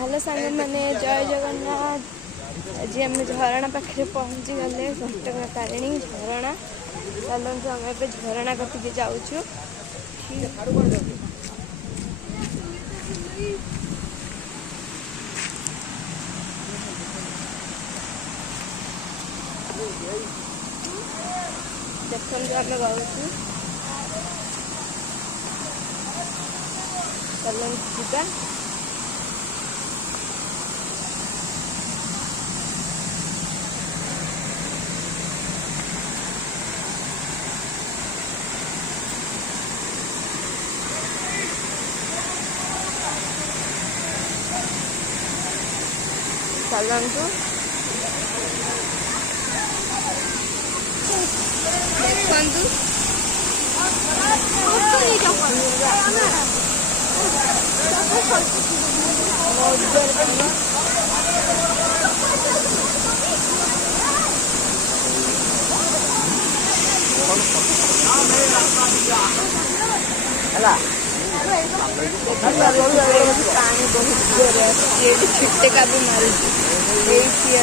Hello सांग मैंने जय जगन्नाथ। आज आम झरणा पाखे पहुँची गले घटगाँ तारिणी झरणा। चलते आम ए झरणा कति जाऊँ। देखते आम गाँव चलते जा। चलतु पानी बहुत जोर ये छिट्टे का भी मारू देखे